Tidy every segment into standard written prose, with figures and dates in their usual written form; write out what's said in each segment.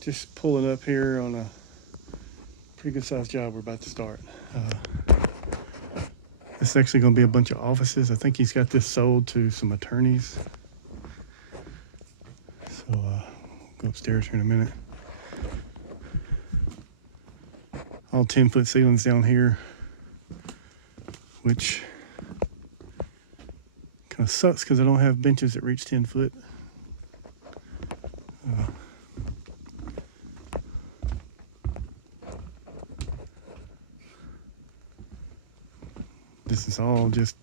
Just pulling up here on a pretty good sized job we're about to start. It's actually going to be a bunch of offices. I think he's got this sold to some attorneys. So we'll go upstairs here in a minute. All 10-foot ceilings down here, which kind of sucks because I don't have benches that reach 10 foot. This is all just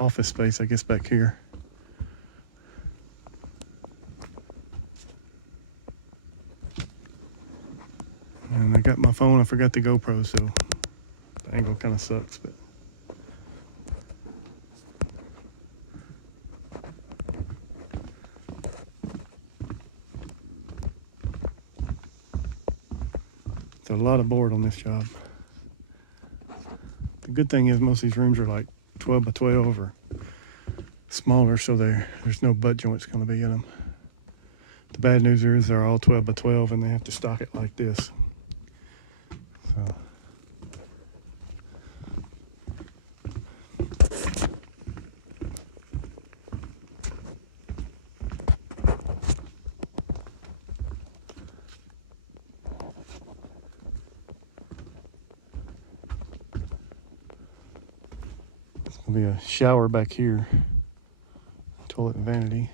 office space, I guess, back here. And I got my phone, I forgot the GoPro, so the angle kind of sucks, but it's a lot of board on this job. The good thing is most of these rooms are like 12 by 12 or smaller, so there's no butt joints going to be in them. The bad news is they're all 12 by 12 and they have to stock it like this. So there'll be a shower back here, toilet and vanity.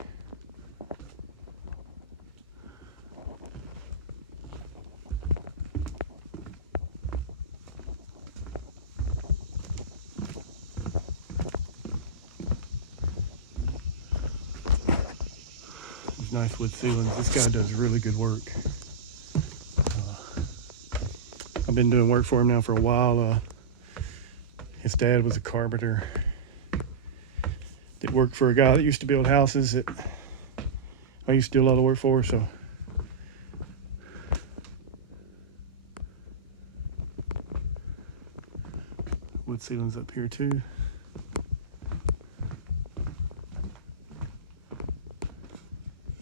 These nice wood ceilings. This guy does really good work. I've been doing work for him now for a while. His dad was a carpenter that worked for a guy that used to build houses that I used to do a lot of work for, so. Wood ceilings up here too.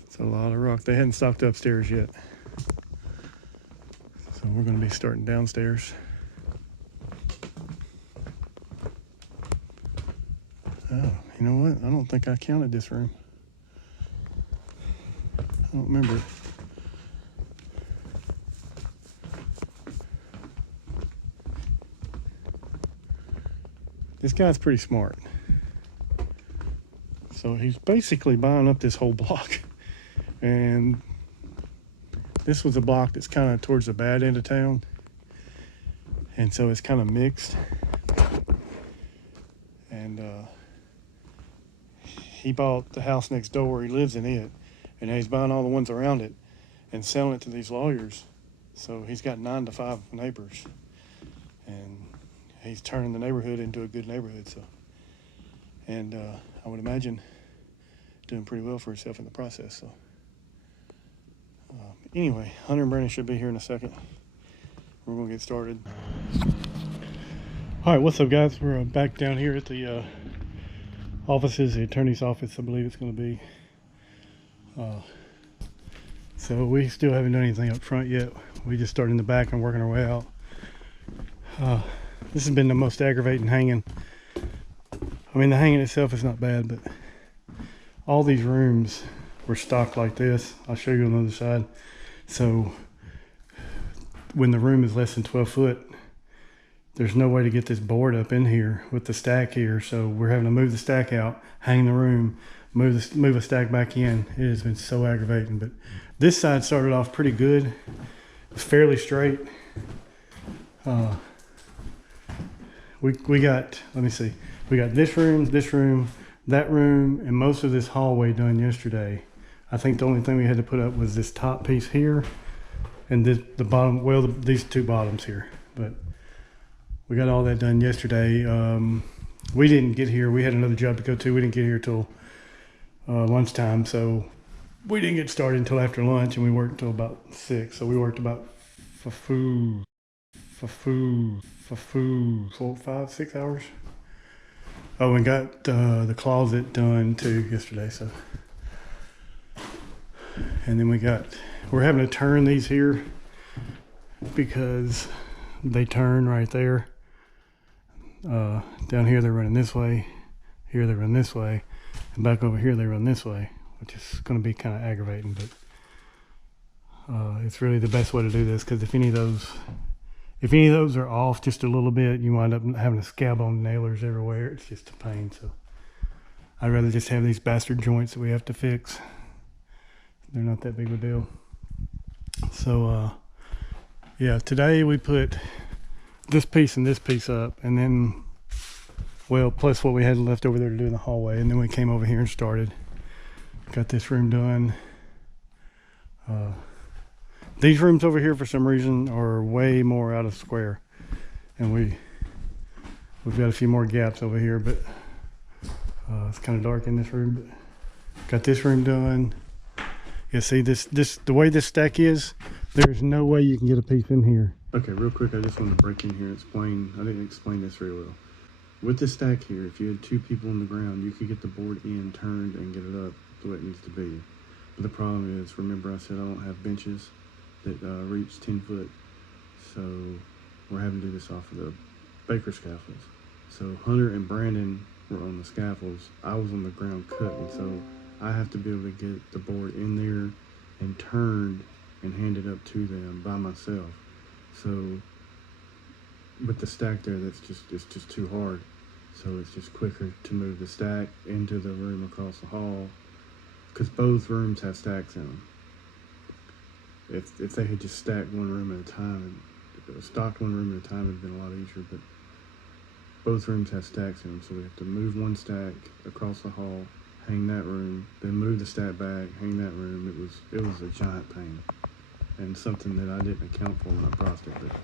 It's a lot of rock. They hadn't stocked upstairs yet. So we're gonna be starting downstairs. Oh, you know what? I don't think I counted this room. I don't remember it. This guy's pretty smart. So he's basically buying up this whole block. And this was a block that's kind of towards the bad end of town. And so it's kind of mixed. And he bought the house next door, he lives in it, and now he's buying all the ones around it and selling it to these lawyers. So he's got 9 to 5 neighbors, and he's turning the neighborhood into a good neighborhood. So, and I would imagine doing pretty well for himself in the process. So anyway, Hunter and Brandon should be here in a second. We're gonna get started. All right, what's up, guys? We're back down here at the offices, the attorney's office, I believe it's going to be. So we still haven't done anything up front yet. We just started in the back and working our way out. This has been the most aggravating hanging. I mean, the hanging itself is not bad, but all these rooms were stocked like this. I'll show you on the other side. So when the room is less than 12 foot, there's no way to get this board up in here with the stack here. So we're having to move the stack out, hang the room, move a stack back in. It has been so aggravating, but this side started off pretty good. It was fairly straight. We got, let me see, we got this room, that room, and most of this hallway done yesterday. I think the only thing we had to put up was this top piece here and the bottom, well, these two bottoms here, but we got all that done yesterday. We didn't get here. We had another job to go to. We didn't get here till lunchtime, so we didn't get started until after lunch, and we worked until about 6. So we worked about 4, 5, 6 hours. Oh, and got the closet done too yesterday. So, And then we're having to turn these here because they turn right there. Down here they're running this way, here they run this way, and back over here they run this way, which is going to be kind of aggravating, but it's really the best way to do this, because if any of those are off just a little bit, you wind up having to scab on nailers everywhere. It's just a pain. So I'd rather just have these bastard joints that we have to fix. They're not that big of a deal. So yeah, today we put this piece and this piece up, and then, well, plus what we had left over there to do in the hallway, and then we came over here and started. Got this room done. These rooms over here for some reason are way more out of square, and we've got a few more gaps over here, but it's kind of dark in this room. But got this room done. Yeah, see, this the way this stack is, there's no way you can get a piece in here. Okay, real quick, I just wanted to break in here and explain. I didn't explain this very well. With this stack here, if you had 2 people on the ground, you could get the board in, turned, and get it up the way it needs to be. But the problem is, remember I said I don't have benches that reach 10 foot. So we're having to do this off of the baker scaffolds. So Hunter and Brandon were on the scaffolds. I was on the ground cutting, so I have to be able to get the board in there and turned and handed up to them by myself. So with the stack there, it's just too hard. So it's just quicker to move the stack into the room across the hall, because both rooms have stacks in them. If they had just stacked one room at a time, stocked one room at a time, it'd been a lot easier. But both rooms have stacks in them, so we have to move one stack across the hall, hang that room, then move the stack back, hang that room. It was a giant pain, and something that I didn't account for when I priced it. But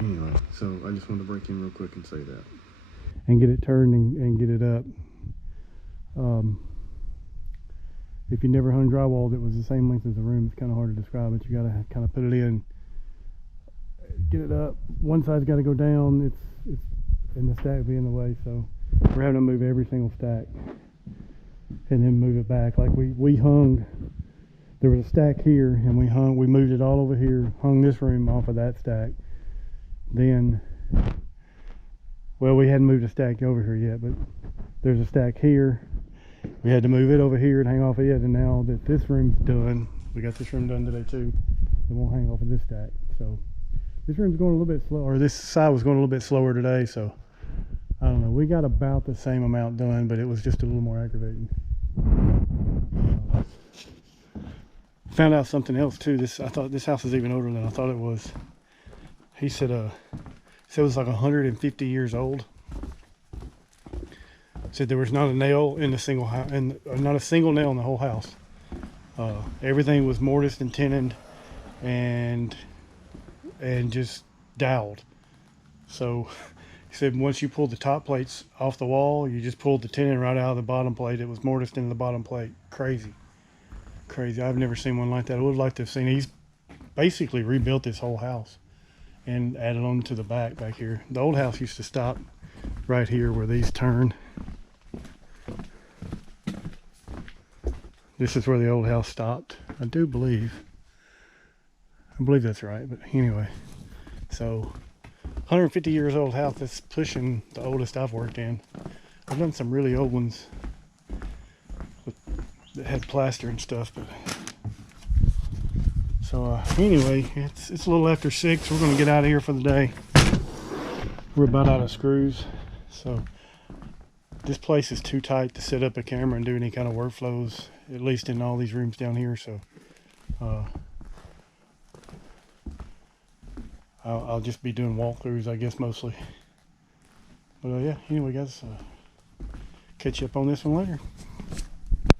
anyway, so I just wanted to break in real quick and say that. And get it turned and get it up. If you never hung drywall that was the same length as the room, it's kind of hard to describe, but you got to kind of put it in, get it up. One side's got to go down, it's and the stack will be in the way, so we're having to move every single stack and then move it back. Like we hung, there was a stack here, and we moved it all over here, hung this room off of that stack. Then, well, we hadn't moved a stack over here yet, but there's a stack here. We had to move it over here and hang off of it, and now that this room's done, we got this room done today too, it won't hang off of this stack. So this room's going a little bit slower, or this side was going a little bit slower today, so I don't know. We got about the same amount done, but it was just a little more aggravating. Found out something else too. I thought this house is even older than I thought it was. He said it was like 150 years old. Said there was not a nail in the single house, and not a single nail in the whole house. Everything was mortised and tinted and just doweled. So he said once you pulled the top plates off the wall, you just pulled the tenon right out of the bottom plate. It was mortised into the bottom plate. Crazy. I've never seen one like that. I would like to have seen. He's basically rebuilt this whole house and added on to the back here. The old house used to stop right here where these turn. This is where the old house stopped, I do believe. I believe that's right, but anyway. So 150 years old house, that's pushing the oldest I've worked in. I've done some really old ones that had plaster and stuff, but so anyway, it's a little after 6. We're gonna get out of here for the day. We're about out of screws, so this place is too tight to set up a camera and do any kind of workflows, at least in all these rooms down here. So I'll just be doing walkthroughs, I guess, mostly. But yeah, anyway guys, catch you up on this one later.